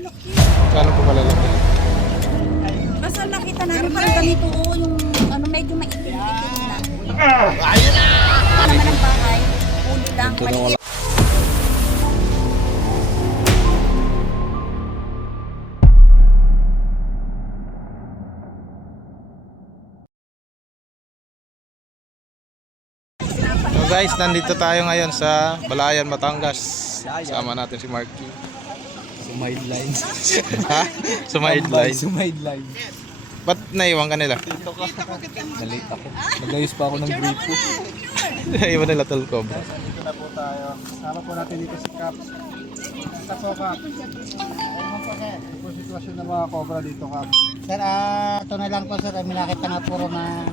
Kano po kalalaki? Basta nakita namin parang ganito yung ano medyo maitim na. Ayun na! Naman ang bahay, ulo lang, maliit. So guys, nandito tayo ngayon sa Balayan, Batangas. Sama natin si Marky. Sumide line. Ha? Sumaidline. Sumide line. Ba't naiwan ka nila? Nalate ako. Nagayos pa ako ng gripo. Iwan nila Tulkob. Dito na po tayo. Sama po natin dito si Caps. Sa po, Caps. Ayun po, sir. Ito po sitwasyon ng mga cobra dito, Caps. Sir, ito na lang po sir, may nakita na puro na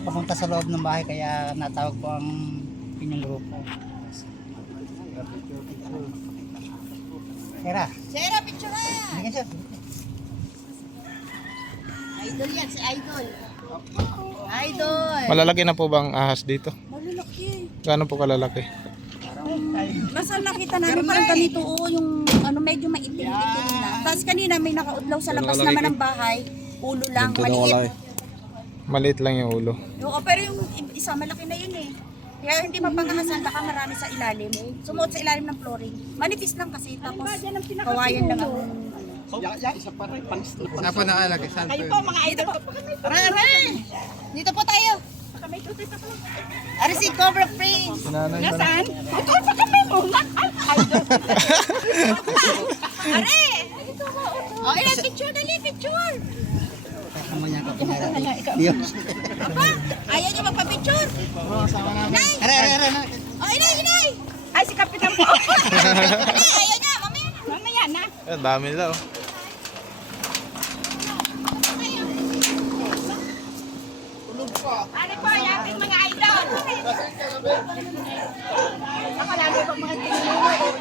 papunta sa loob ng bahay kaya natawag po ang inyong grupo. Sera, Sera, picture na! sige sir. Idol yan, si Idol. Idol! Malalaki na po bang ahas dito? Malalaki. Gano'n po kalalaki? Basta nakita namin parang ganito yung ano medyo maitim na. Tapos kanina may nakaudlaw sa labas naman ng bahay, ulo lang, maliit. Maliit lang yung ulo. Oo, pero yung isa malaki na yun eh. Kaya hindi mapangahasan, baka marami sa ilalim. Sumuot sa ilalim ng flooring. Manipis lang kasi, tapos kawayan lang ang... Saan po nakalaki? Saan po? Mga idol ko. Dito po tayo. Ari si Cobra Prince. Nasaan? Ito pa kami mo. Idol. Ari! Oh, ilan picture, dali picture. Kasama niya ako pinara. Diyos. Ayaw niyo magpa-picture? Inay! Are. Oh, inay! Ay, si Kapitan po. Inay, ayaw niya. Mamaya na. Ang dami nila oh. Ano po, yung ating mga idol? Ako lagi po mga tinulungan.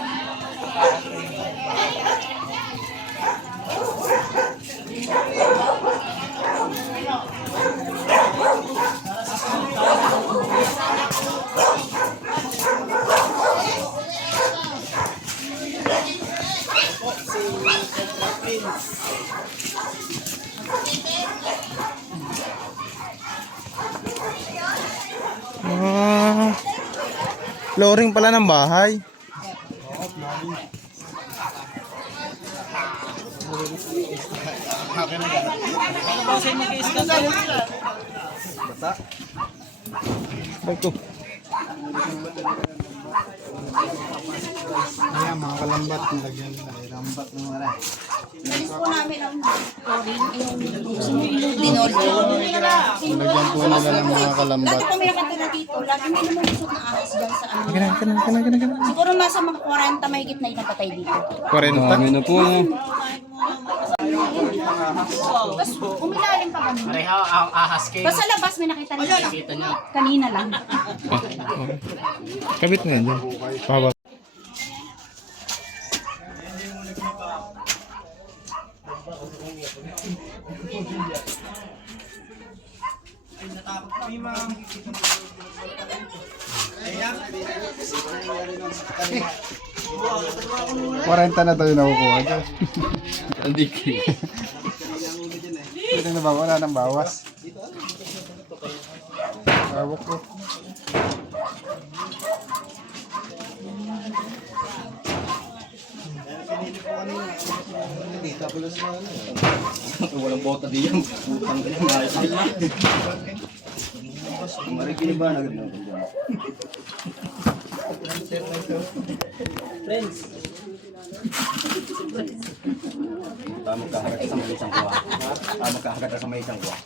Flooring pala ng bahay. Bago. Ayan, mga kalambat. Nilagyan nila. Lambat ng wala. Nalis po namin ang flooring, yung dinolyo. Nilagyan po nila ng mga kalambat. Dati po may nakatira dito, lagi may lumusot na ahas dyan sa ano. Gana. Siguro nasa mga 40 mahigit na inapatay dito. 40. Dami na po. Tapos umilalim pa kami. Basta labas may nakita rin. Kanina lang. Kabit na yan dyan. Pahaba. Kwarenta na tayo nakukuha dyan. Hindi ki. Pwede na ba? Wala nang bawas. Tawag ko. Walang bota diyan. Putang ina, maayos nila. Marikini ba na ganun? Friends. Tama ka hagad sa may isang kuha. Tama ka hagad sa may isang kuha.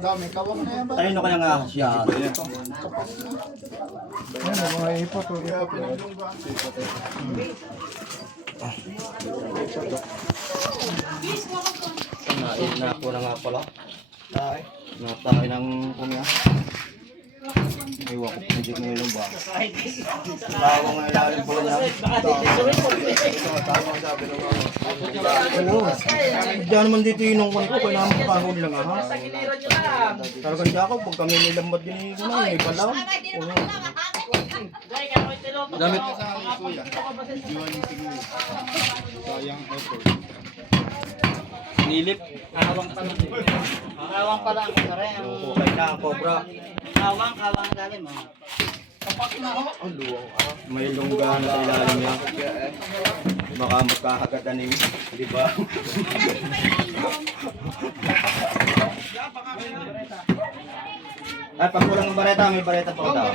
Dami, kawang na yan ba? Tayo na kaya nga siya. Yan, mga ipot. Nakuha na nga pala. Natay ng kumya. Iwan ko pwede ko yung ba. Bawa nga ilalim po niya. Diyan naman dito yung nungkon ko. Kailangan mo pahuli lang ha. Talagang siya ako. Pag kami nilambat din yung may palaw. Damit. Sayang effort. Nilip. Kawang pala ang sir. Hukay na ang cobra. Kawang lalim oh. May lungga na sa ilalim niya. Baka magkakagatan ni, di ba? Ay, pag kulang ng bareta, may bareta pa daw.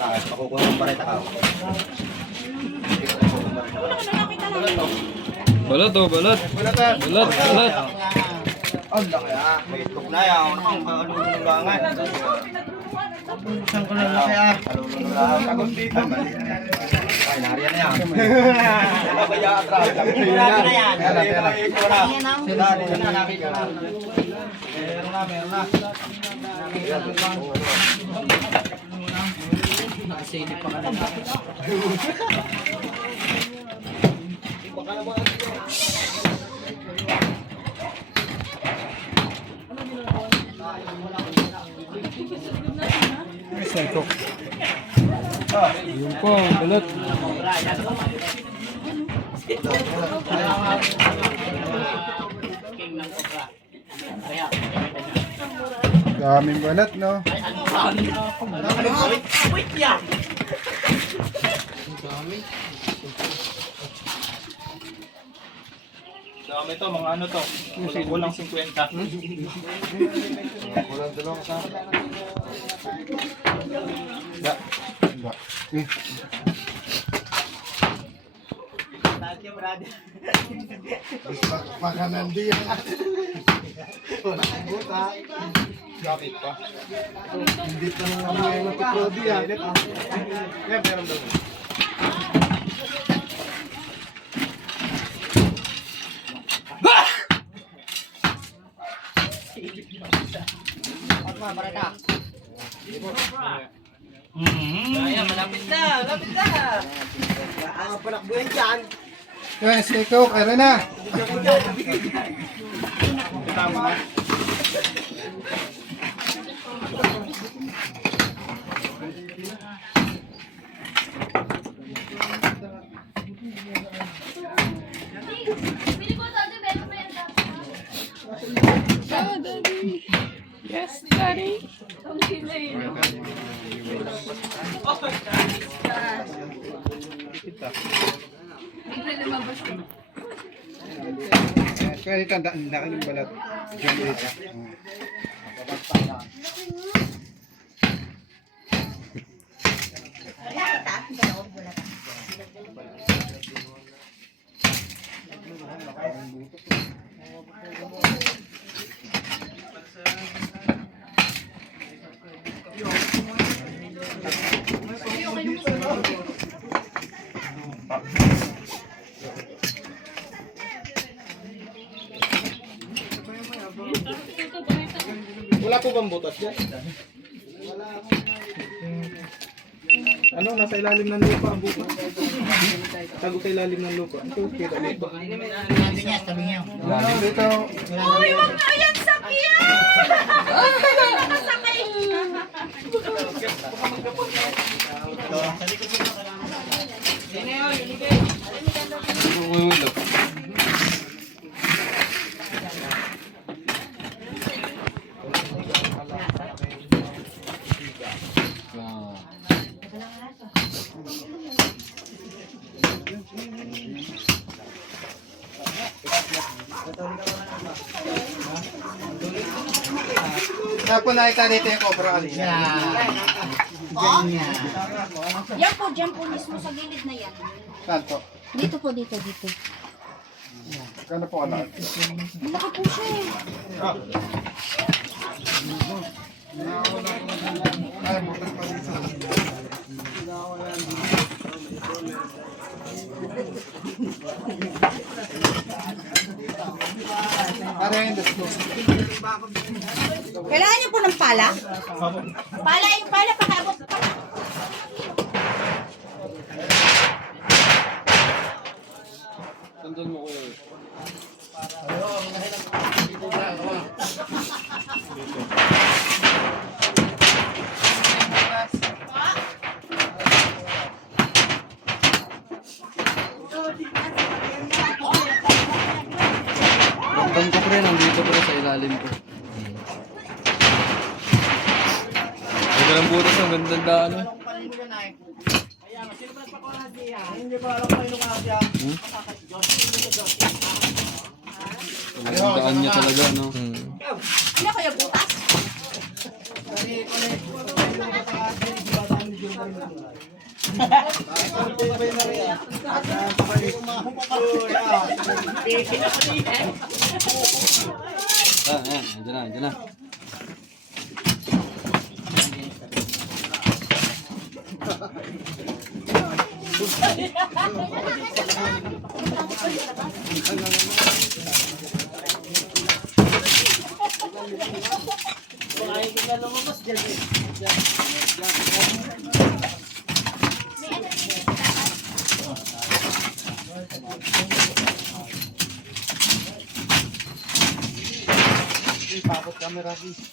Ay, pakukuha ng bareta ka. Balot oh, balot. Balot, balot. Ang laki ah. May itlog na yan. Ang kalulungangan. Saan ko lang laki ah. Kalulungangan. Tagos dito. Ay, nariyan na yan. Nabaya atrás. Marami na yan. Meron na. Yun po, balot. Daming balat, no? Dami to, mga ano to. Kulang 50. Walang dalawang kasama. Makanan din. Walang buta. Gamit pa. Hindi pa nang naman yung matiklodi yan. Yan, meron daw. Yan, si Coke, ano na? Tama na. Yes, Daddy. Kaya tanda, laki ng balat. Diyan dito. Wala po bang butas dyan? Ano, nasa ilalim ng lupa ang butas. Tago sa ilalim ng lupa. Ito, kita dito. Sabi niya. Dito. Uy, wag na yan, sakyan! Nakasakay. Tapos nakita dito yung cobra kanina. Yan po, dyan po mismo sa gilid na yan. Saan po? Dito po, dito. Kano po anak? Malaki po siya eh. Ay, butas pa dito. Ano yung disclose? Kailangan niyo po ng pala? Pala, yung pala, pakaabot pa. Tandun mo ko yun. pre, nandito pre sa ilalim ko. Ganda ng butas, ang ganda ng daan. Hindi ba alam kayo nung asya? Ang daan niya talaga, no? Ano kaya butas? Ayan, andyan na. Pakot camera, please.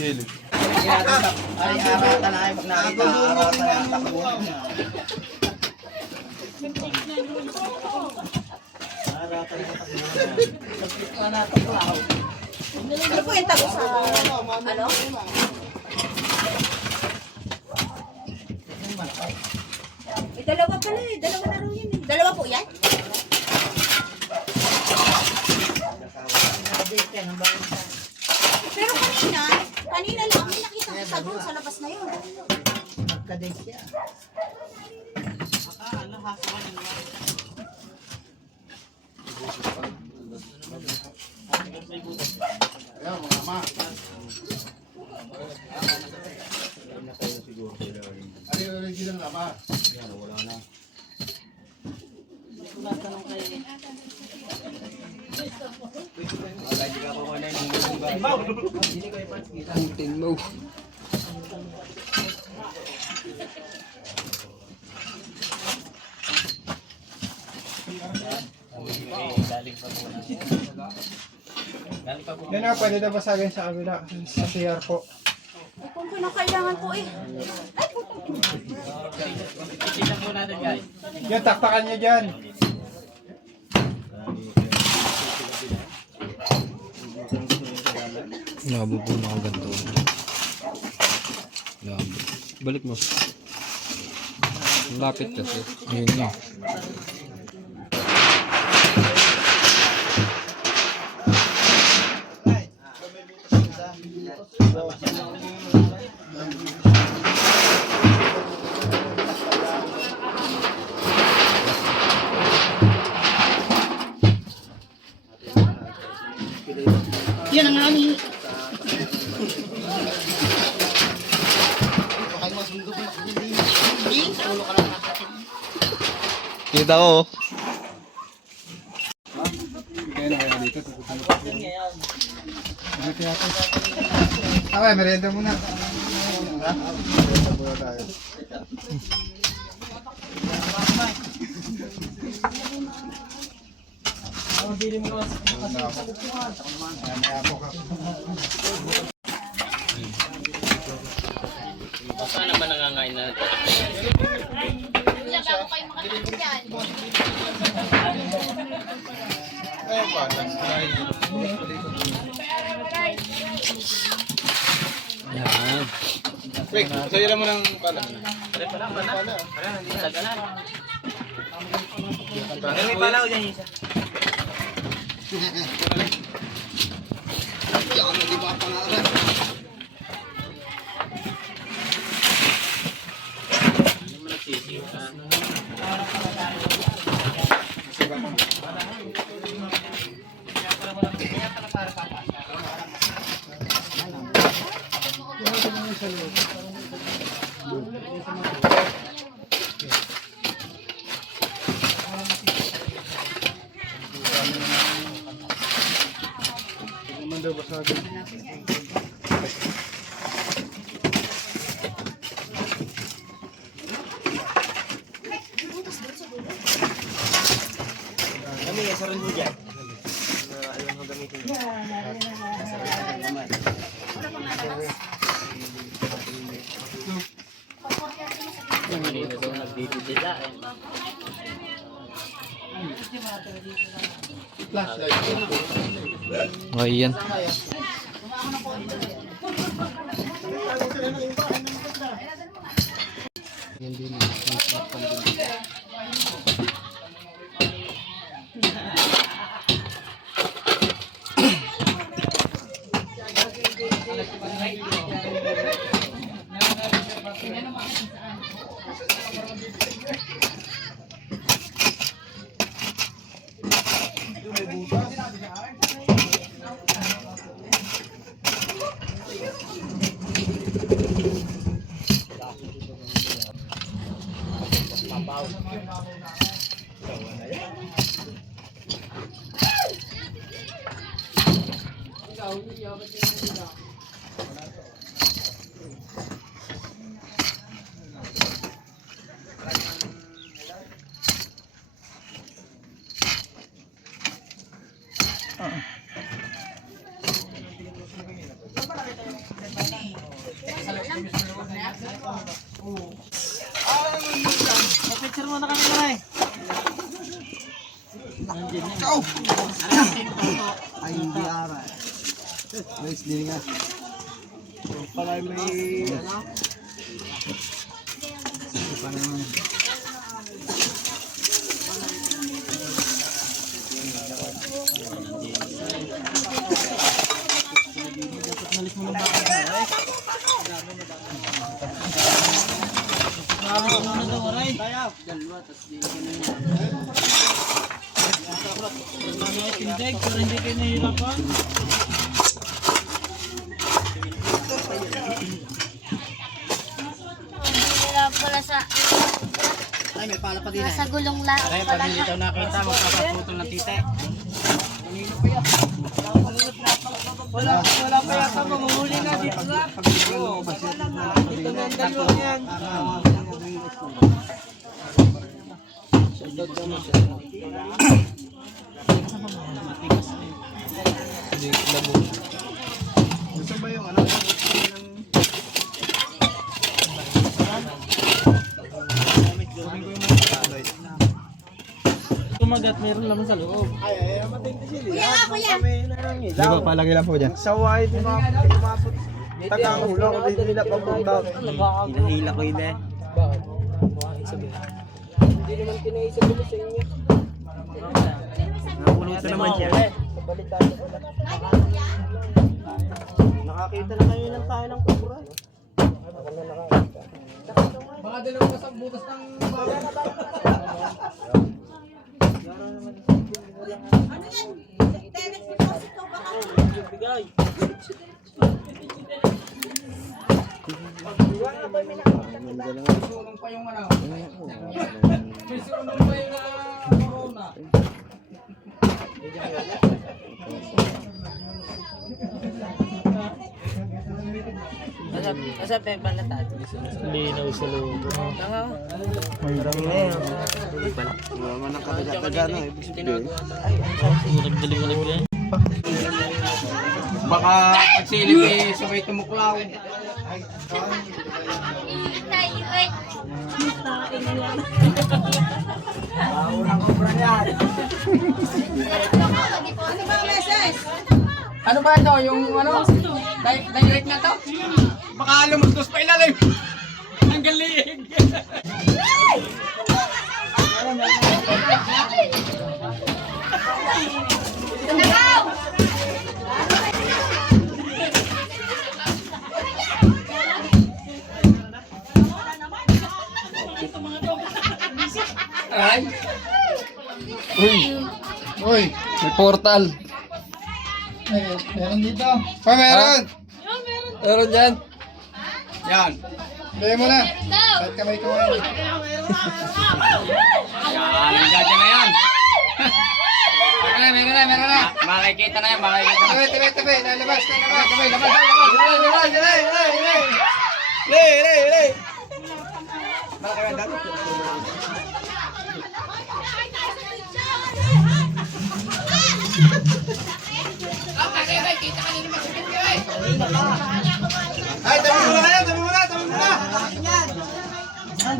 Ay, arata na ay pag nakita. Arata na ang takbo. Arata na ang takbo. Ano po yung tago sa... Ano? Dalawa pala eh. Dalawa na rin yun eh. Dalawa po yan? Pero kanina lang, may nakita ko sa doon sa labas na yun. Magkadate siya. Ayan, mga ma. Ano yung original na ma? Putin mo. Yan na, pwede na basagin sa kabila. Sa CR po. Kung kinakailangan po eh. Yan, taktakan nyo dyan. Labo po na ang ganito. Labo. Balik mo. Lapit kasi. Ayun nga. Yan ang aming... Kita ko. Okay, merienda muna. Merienda muna tayo. Saan naman nangangain na ito? Yan. Wait, sa'yo mo ng pala. May palaw dyan isa. Naman daw basagin. Kami, saran mo dyan. Ayaw mo gamitin. Kanina daw Dito sila eh. Okay yan. Ay, hindi ara. Nice din nga. Pala may... Wala pala sa Ay, may pala pa din nasa gulong lang Ay, pala. pag hindi daw nakita, magpapaputol ng tite. Wala pa yata mamuhuli na dito na. Dito na ang dalawang yan. Gusto ba yung ano? Kumagat, meron naman sa loob. Ay, matindi sila. Kuya, kuya. Kami na lang Di ilaw. ba, palagay lang po dyan. Sa white, umapot. Tagang ulo, hindi nila pagpunta. Hinahila ko yun eh. Napulutan naman siya. Nakakita na kayo ng tayo ng kubra. Baka dalawang sa butas ng bayan. Ano yan? Direct deposit ko baka. Susunong pa yung ano. May susunong pa yung corona. Linaw sa loob. Wala man ang kataga-taga na. Liwanag yan. Baka pagsilip eh, sabay tumuklaw. Tayo eh. Unang kubra yan. Ano ba ang message? Ano ba ito? Yung ano? Direct na to? Baka lumustos pa ilalim. Ang galing. Ay. Uy, may portal. Meron dito. Pa, meron! Meron dyan. Yan. Bigay mo na. Kahit kamay ko ngayon. Yan, nandiyan na yan. Meron na. Makikita na yan, makikita na. Tabi. Lalabas. Labas. Lay. Malaki ba dati? Ay, tabi mo na kayo. Tabi mo na.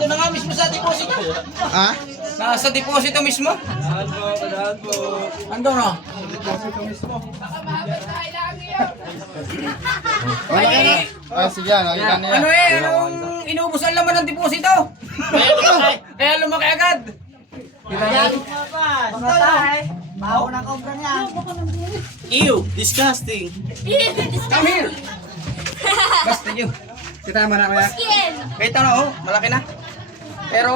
Nandun na nga mismo sa deposito. Ha? Nasa deposito mismo. Ando na. Malaki na. Ah, sige, nakita niya. Ano anong inuubos ang laman ng deposito? Kaya lumaki agad. Ew, disgusting. Come here. Basta yun. Kita mo na kaya. Skin. Kahit ano, malaki na. Pero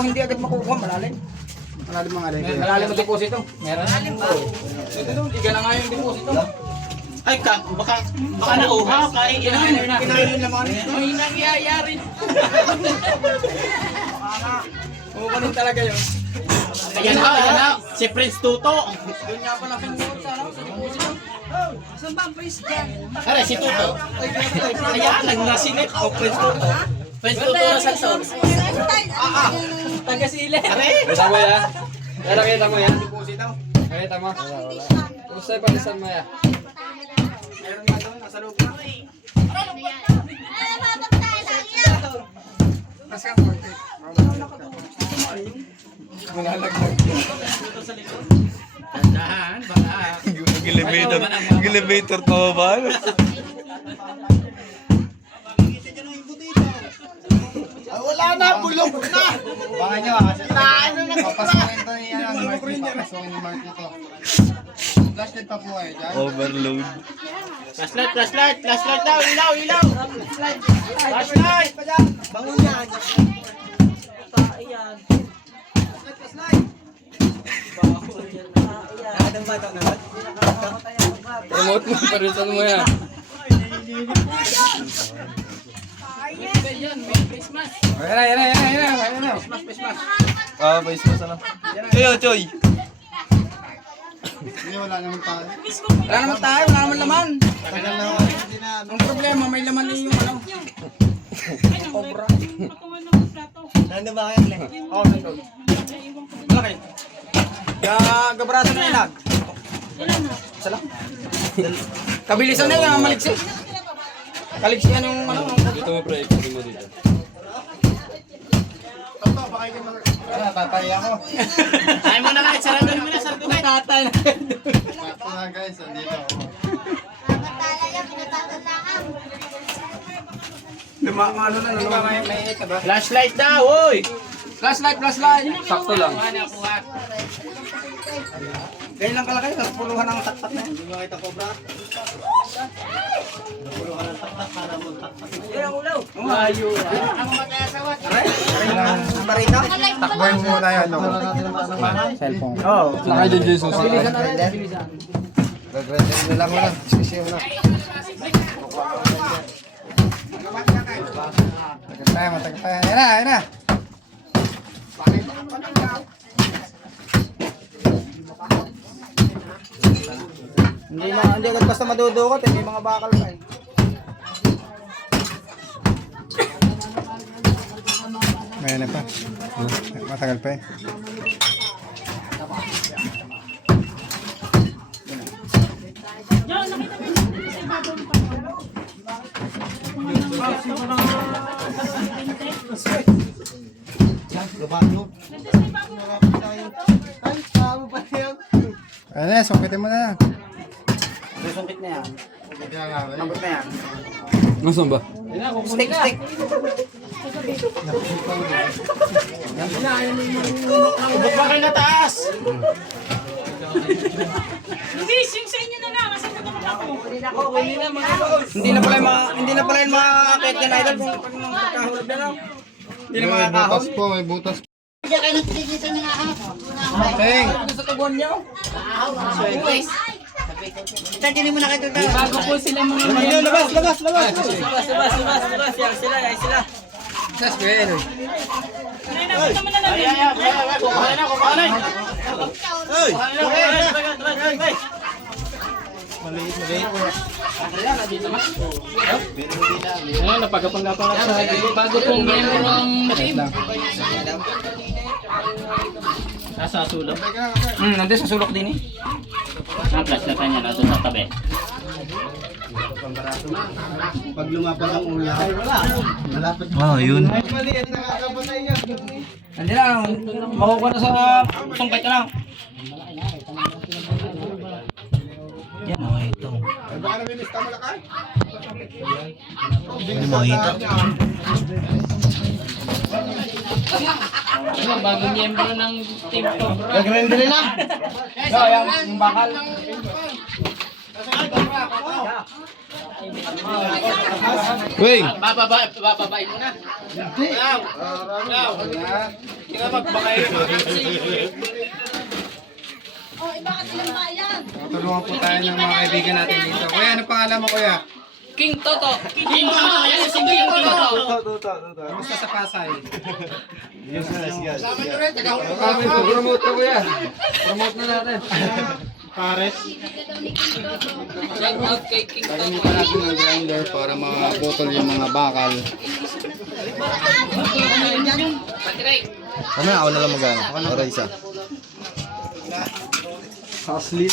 hindi agad makukuha, malalim. Malalim mga alay. Malalim ang deposito. Meron. Ito, iga na nga yung deposito. Ay, baka nauha. Kinain Kinain yung laman. May nangyayari. Oo, ganun talaga yun. Ayan na. Si Prince Tuto. Doon nga pala kinuha sa deposito. Saan ba ang priest dyan? Aray, si Tuto. Ayan, nagnasinip. O, Prince Tuto. Prince Tuto na sa source. Taga-sile. Kita mo yan? Kita mo yan? Deposito. Kita mo? Gusto yung palisan mo yan? Meron nga doon, nasa loob na. Dahan, baka. Elevator pa ba? Wala na, bulok na! Baka nyo kasi papasukin ito yan ang mark nito. Papasukin yung mark nito. Flashlight pa po kayo dyan. Overload. Flashlight daw, ilaw. Flashlight. Bangon yan. Remote mo, parisan mo yan. Ayan na. Ah, face mask na. Choy, Choy. Hindi, wala naman tayo. Wala naman tayo, wala naman laman. Tagal na. Ang problema, may laman din yung ano. Cobra. Nandun ba kayo, Glenn? Oo, nandun. Malaki. Gabrasa na ilag. Isa lang. Kabilisan na yung maliksik. Kaliksihan yung ano. Dito mo, pre. Ipagin mo dito. Tatay ako. Ay mo na kahit sarado mo na sarado kahit tatay na. Ito na guys, andito ako. Ano na, Flashlight daw, oy. Flashlight. Sakto lang. Ganyan lang kalaki, sa puluhan ng taktak na yan. Hindi mo kita cobra? Napuluhan ng taktak para magtaktak. Yan ang ulaw. Ayo. Ang barita. Takboy mo muna yan. Cellphone. Oo. Nakay dyan dyan susi. Bilisan na rin. Gagrantin na lang muna. Diskusyon na. Matagal tayo. Ayan na. Hindi agad basta madudukot, may mga bakal pa eh. Ayan na pa. Matagal pa eh. Ayan na, sukitin mo na. Susungkit na yan. Nabot na yan. Nasaan ba? Stick. Ubok ba kayo na taas? Hindi na pala yung mga akit yan idol kung pagkahulog na lang. Hindi na mga kahon. May butas po. Sa tugon niyo. Bago po sila mga Labas. Yan sila. Yes, well. Ayan, napagapang-gapang ka sa bago pong member ang team. Nasa sulok. Nandun sa sulok din eh. Ang plus na kanya na sa tabi. Pag lumapag ang ulan, malapit. Ah, yun. Hindi lang, makukuha na sa sungkay ka lang. Yan, makita. Baka namilis ka malakay? Hindi makita. Bagong miyembro ng team ko, bro. Nag-render na? So, yung bakal. Uy! Bababain mo na. Hindi ka magbakay. Oh, iba ka silang bayan. Tulungan po tayo ng mga kaibigan natin dito. Kuya, ano pangalan mo kuya? King Toto. King Toto. Yan si King Toto. Kamusta sa Pasay? Promote ka kuya. Promote na natin. Pares. Shout out kay King Toto. Kalimutan natin ng grinder para mabotol yung mga bakal. Patiray. Ano, ako na lang mag-ano. Para isa. Haslit.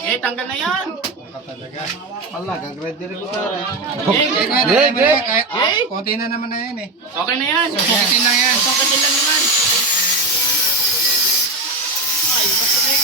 Eh, tanggal na yan. Wala, gag-ready ko tayo. Konti na naman na yan eh. Okay na yan. Susukitin lang yan. Sukitin lang naman. Ay, masulik.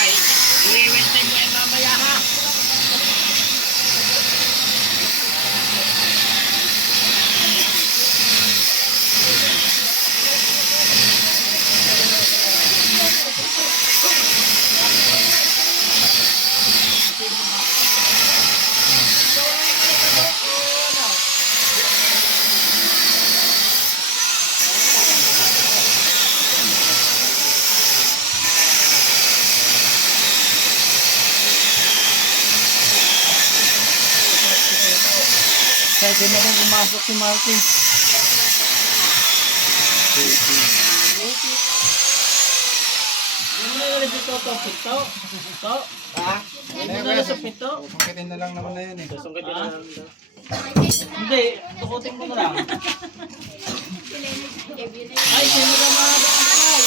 Ay, i-wait mo yan mamaya ha. Pwede na rin pumasok si Martin. Ano na yung dito to? Pito? Pito? Ha? Ano na yung sa pito? Susukitin na lang naman na yan eh. Sungkitin na lang. Hindi, tukutin ko na lang. Ay, sino na mga bakal?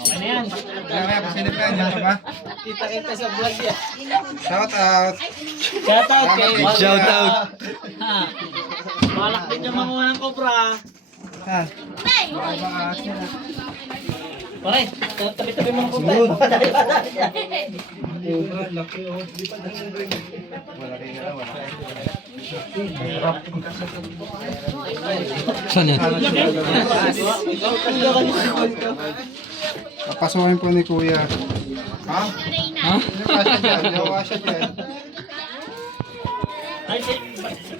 Okay na yan. Kaya pasinip ka, dyan ka ba? Kita-kita sa vlog yan. Shout out! Shout out kay Shout out. Balak din yung manguha ng cobra. Saan? Pare, tabi-tabi mo ng cobra. Cobra, laki oh. Saan yan? Papasukin po ni Kuya. Ha? Ha? Kasya dyan. Yawa siya dyan.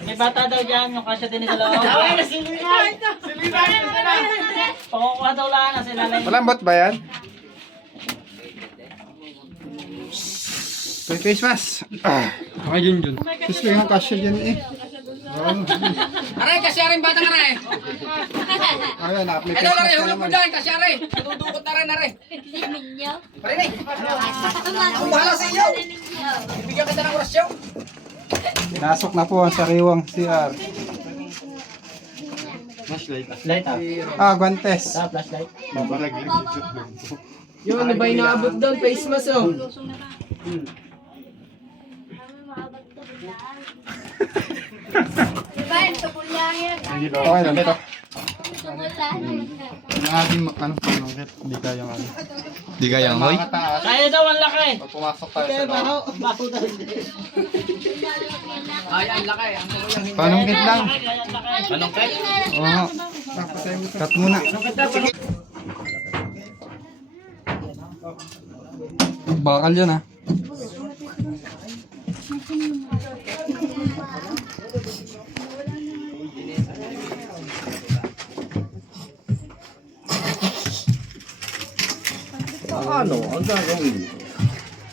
May bata daw dyan, yung kasya din nila. Pakukuha daw lang na sila. Malambot ba yan? May face mask. Okay, Junjun. Gusto yung kasya dyan eh. Aray, kasya rin bata na rin. Ayun, na-apply Ito face na rin, mask na hulog mo naman. dyan, kasya rin. Tutudukot na rin na rin. Minyo. Parinig. Ang bahala sa inyo. Ibigyan kita ng orasyon. Pinasok na po ang sariwang CR. Light ah. Guantes. Flashlight. Yun, ano ba inaabot doon? Face mask oh. Diba, tubol lang yan. Okay lang ito. Tubol lang. Naging panungkit. Hindi kayang ano. Di kaya ang hoy? Makataas. Kaya daw ang laki. Pag pumasok tayo sa loob. Ay, ang laki. Ang yung hindi. Panungkit lang. Anong kay? Oo. Cut muna. Bakal yan ah.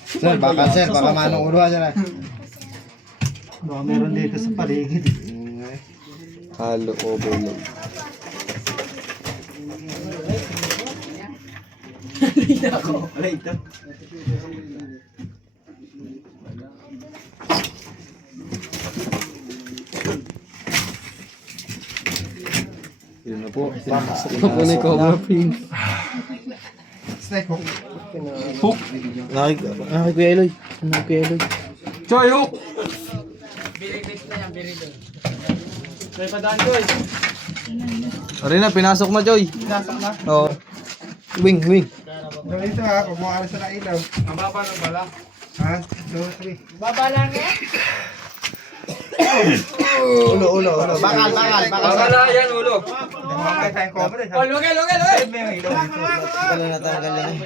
Sir, baka manong ulo dyan. Baka meron dito sa paligid. Halo overload. Yun na po. Pinasok na po ni Cobra Pin. Snake hook. Kuya Eloy. Kuya Eloy. Choy, hook! May padaan ko eh. Aray na, pinasok na, Choy. Pinasok na. Oo. Wing. So ito ha, pag mga alas na ilaw. Ang baba ng bala. Ha? 2, 3. Baba lang eh. Ulo. Bakal. Bakala yan, ulo. Mga tayong cover eh. Oh, lugay. Wala na tanggal yan eh.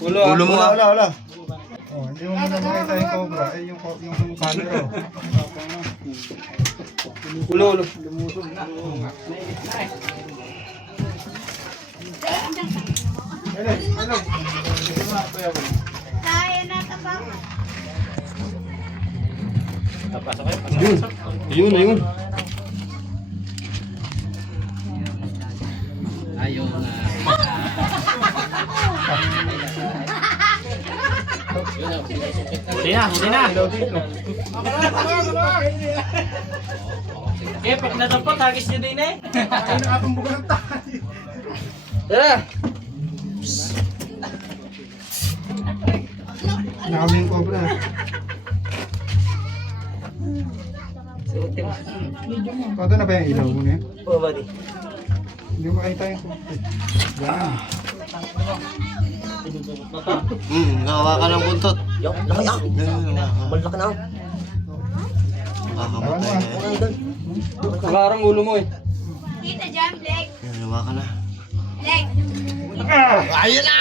Ulo mo ah. Wala. Oh, hindi mo muna makita yung cobra. Eh, yung camera. Ulo. Kaya na tabang. Ayun. Ayun na. Huli na. Eh, pag natapot, hagis nyo din eh. Ay, nakatumbog ng tayo. Tara. Nakami yung cobra. Pato na ba yung ilaw mo niya? Oo, buddy. Hindi mo makita yung cobra. Yan. Gawa ka ng buntot. Laki ah. Malaki na. Kakamatay na yan. Nakarang ulo mo eh. Kita dyan, Blake. Yan, gawa ka na. Blake. Ayun na!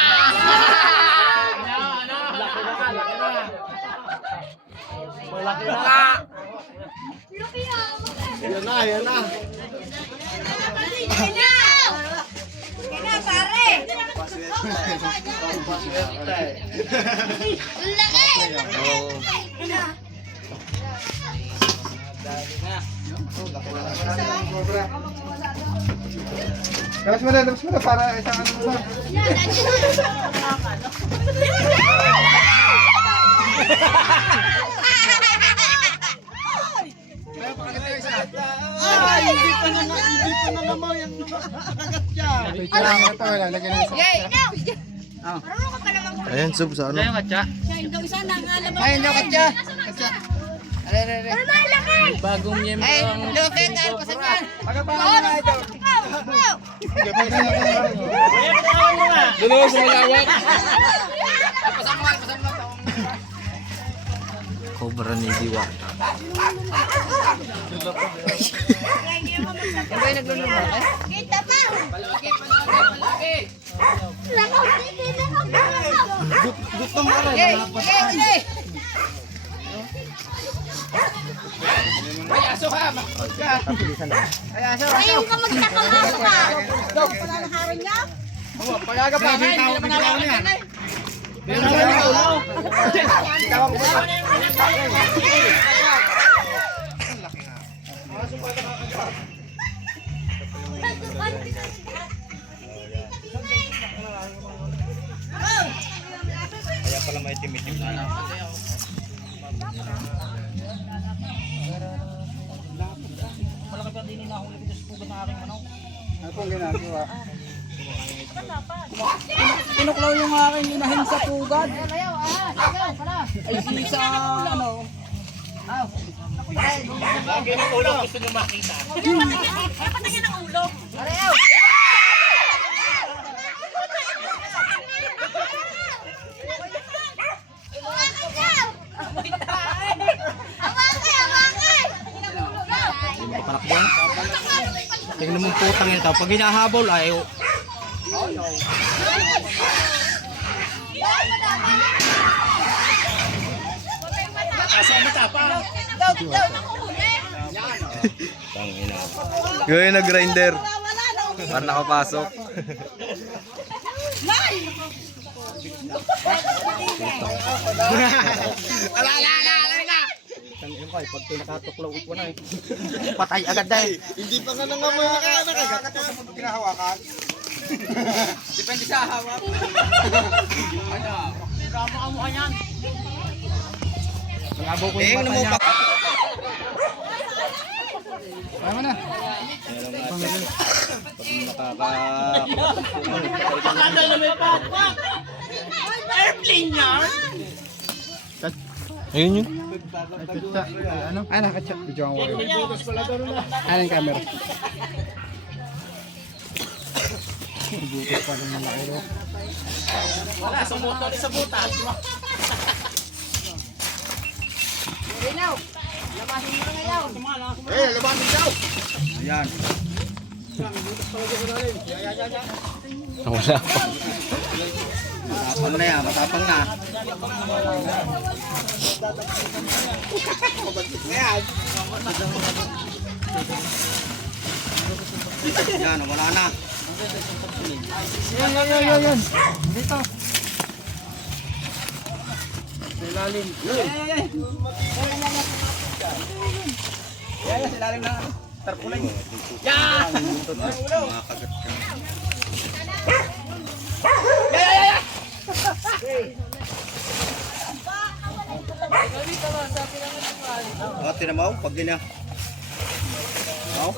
Malaki na. Lupi ah. Yan na. Kaya na, pare. Laki. Cobra. Labas mo na para isang ano mo lang. Kailangan ito, lalagyan na isa. Marunong ka pa naman. Ayan, sub sa ano? Ikaw isa na nga naman. Ayun daw katya. Ano ba ang laki? Bagong miyembro ang... Lupit, pasaman. Pagkapangan na ito. Dalawa sa malawak. Pasamuhan. Obra ni Diwata. Kita pa! Lakaw, hindi na ako. Gusto mo rin. Ayaw ka magtakamasok ka. Palalaharin niya? Palaga pa, hindi naman alam yan. Kaya pala may itim-itim na. Ano pong ginagawa? Tinuklaw yung aking inahin sa pugad. Ay, sa ano. Patingin ang ulo. Parakbang. Tingnan mo putang ito. Pag hinahabol ay tangina. Gawin na grinder. Para nakapasok. Tangina ka, pag pinakatuklaw ko na eh. Patay agad dahil. Hindi pa nga nangamoy na kaya nakakatawa mo kinahawakan. Depende sa hawak. Malabo ko Eh, yung ano mata mo niya. pa? Kaya mo na. Ayun yun. Katsa. Ano? Ay, nakatsa. Video ang wala. Ano yung camera? Bukas pa rin malaki ro. Wala, sa motor, sa butas. Eh, labanin daw! Ayan. Wala pa. Matapang na yan, matapang na. Yan, wala na. Yan. Dito. Ilalim. Yan, silalim na. Tarpulay. Yan! Makagat ka. Oh, tinamaw, pag gina. Oh.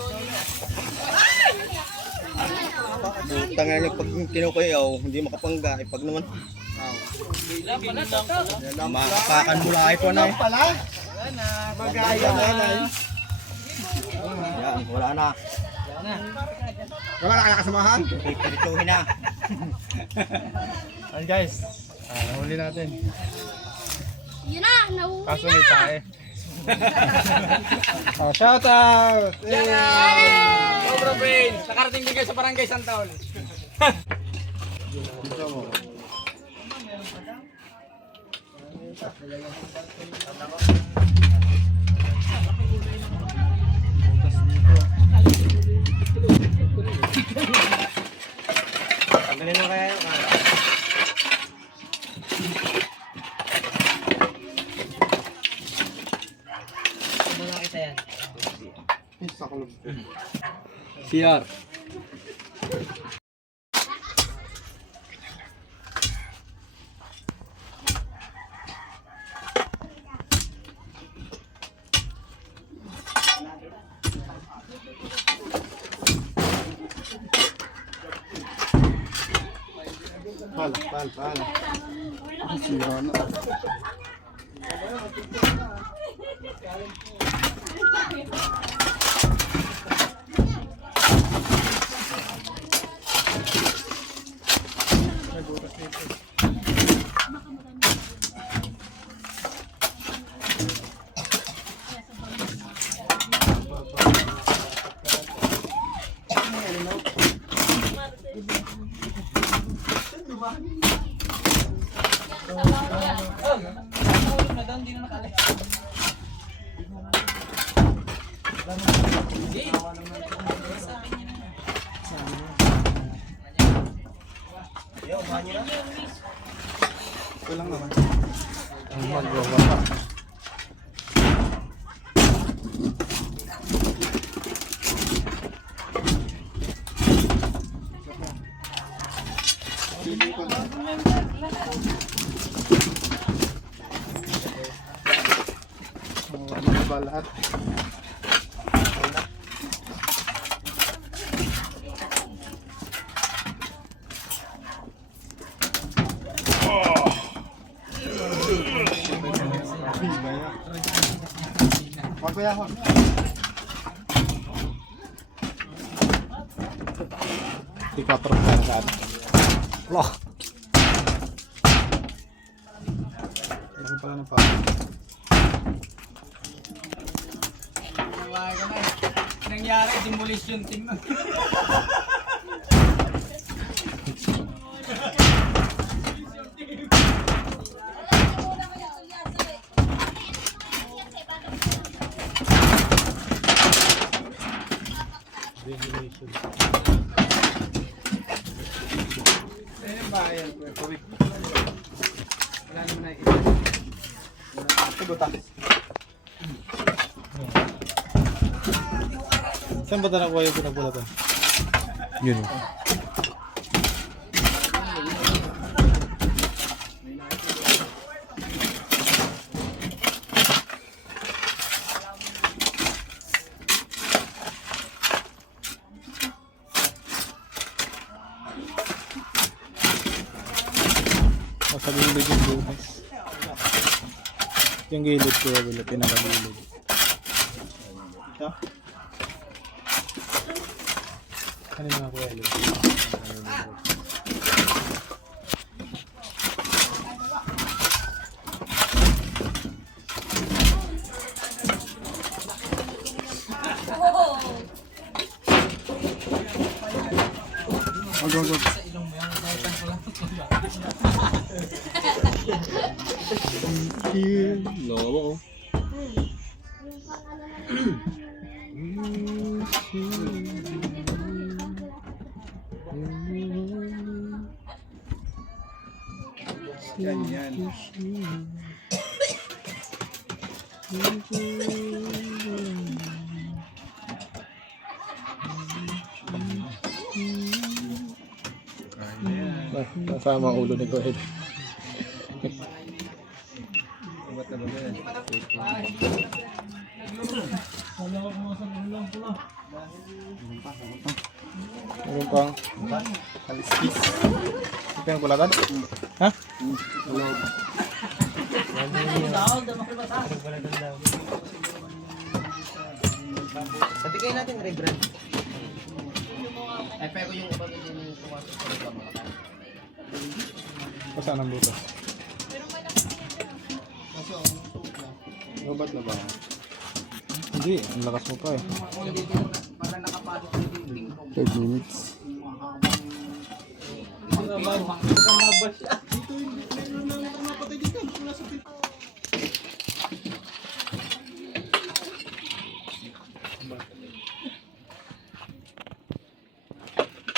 Tanga niyo pag kinukuyaw, hindi makapangga, eh, pag naman. Makapakan mula ay po na eh. Magaya na yan. Yan, wala na. Wala na kaya kasamahan? Pitirituhin na. Ayan guys. Nahuli natin. Yun na, nauwi Kaso na. may tae. Oh, shout out! Cobra Brain! Nakarating din kayo sa Barangay Santaol. Tanggalin mo kaya yung CR. Pala. Sira na. Ito lang naman. Ang magwawala. Ano na ba lahat? Wag kuya, wag. Ikatrok ka na sa atin. Loh. Laki pala ng pako. Nangyari, demolition team. Bayan ko ito. Wala naman na ito. Buta. Saan ba nakuha yung pinagulatan? Yun. Nasa gilid yung butas. Yung gilid ko wala pinakagilid. Ito? Ano yung mga kuya? Lawa ko. Ganyan. Kasama ang ulo ni Kuya. Meron pang kaliskis. Ito yung kulatan? Ha? Patigay natin, rebrand. Ay, pero yung iba din yung tumasok sa iba mga ka. Saan ang butas? Lobat na ba? Hindi, ang lakas mo pa eh. 5 minutes.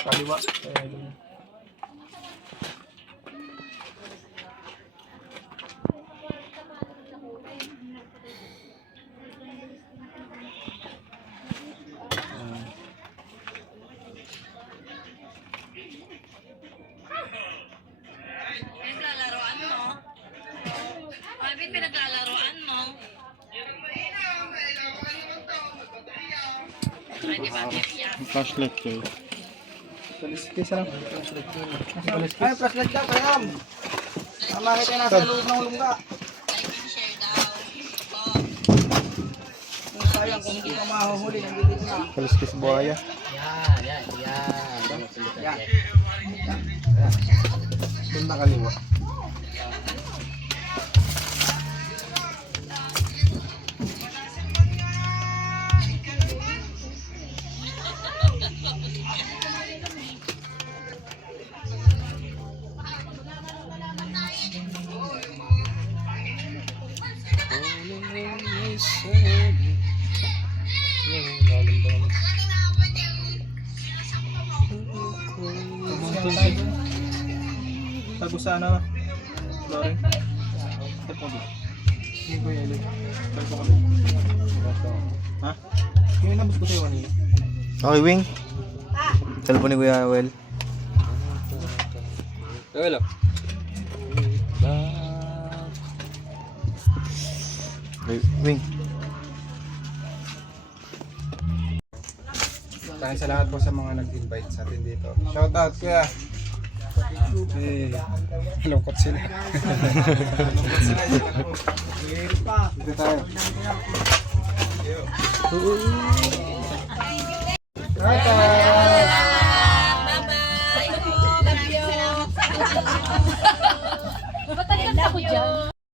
Kaliwa. Pinaglalaroan mo. Marvin, pinaglalaroan mo. Pwede ba iyak? Flashlight kayo. Kaliskis lang. Ay, flashlight ka, kayam. Makita na sa loob ng lungga. Like and share daw. Oh. Kung sayang, kung hindi ka mahuhuli, nandito na. Kaliskis buhaya. Yan. Doon na kaliwa. Tago sana. Loring. Tago mo. Hindi ko yan. Tago kami. Ha? Yung nabos ko tayo kanina. Okay, Wing. Telepon ni Kuya Well. Wala. Wing. Dahil sa lahat po sa mga nag-invite sa atin dito. Shout out kuya. Lungkot sila. Lungkot sila. Dito tayo. Ba't ang ganda ko dyan?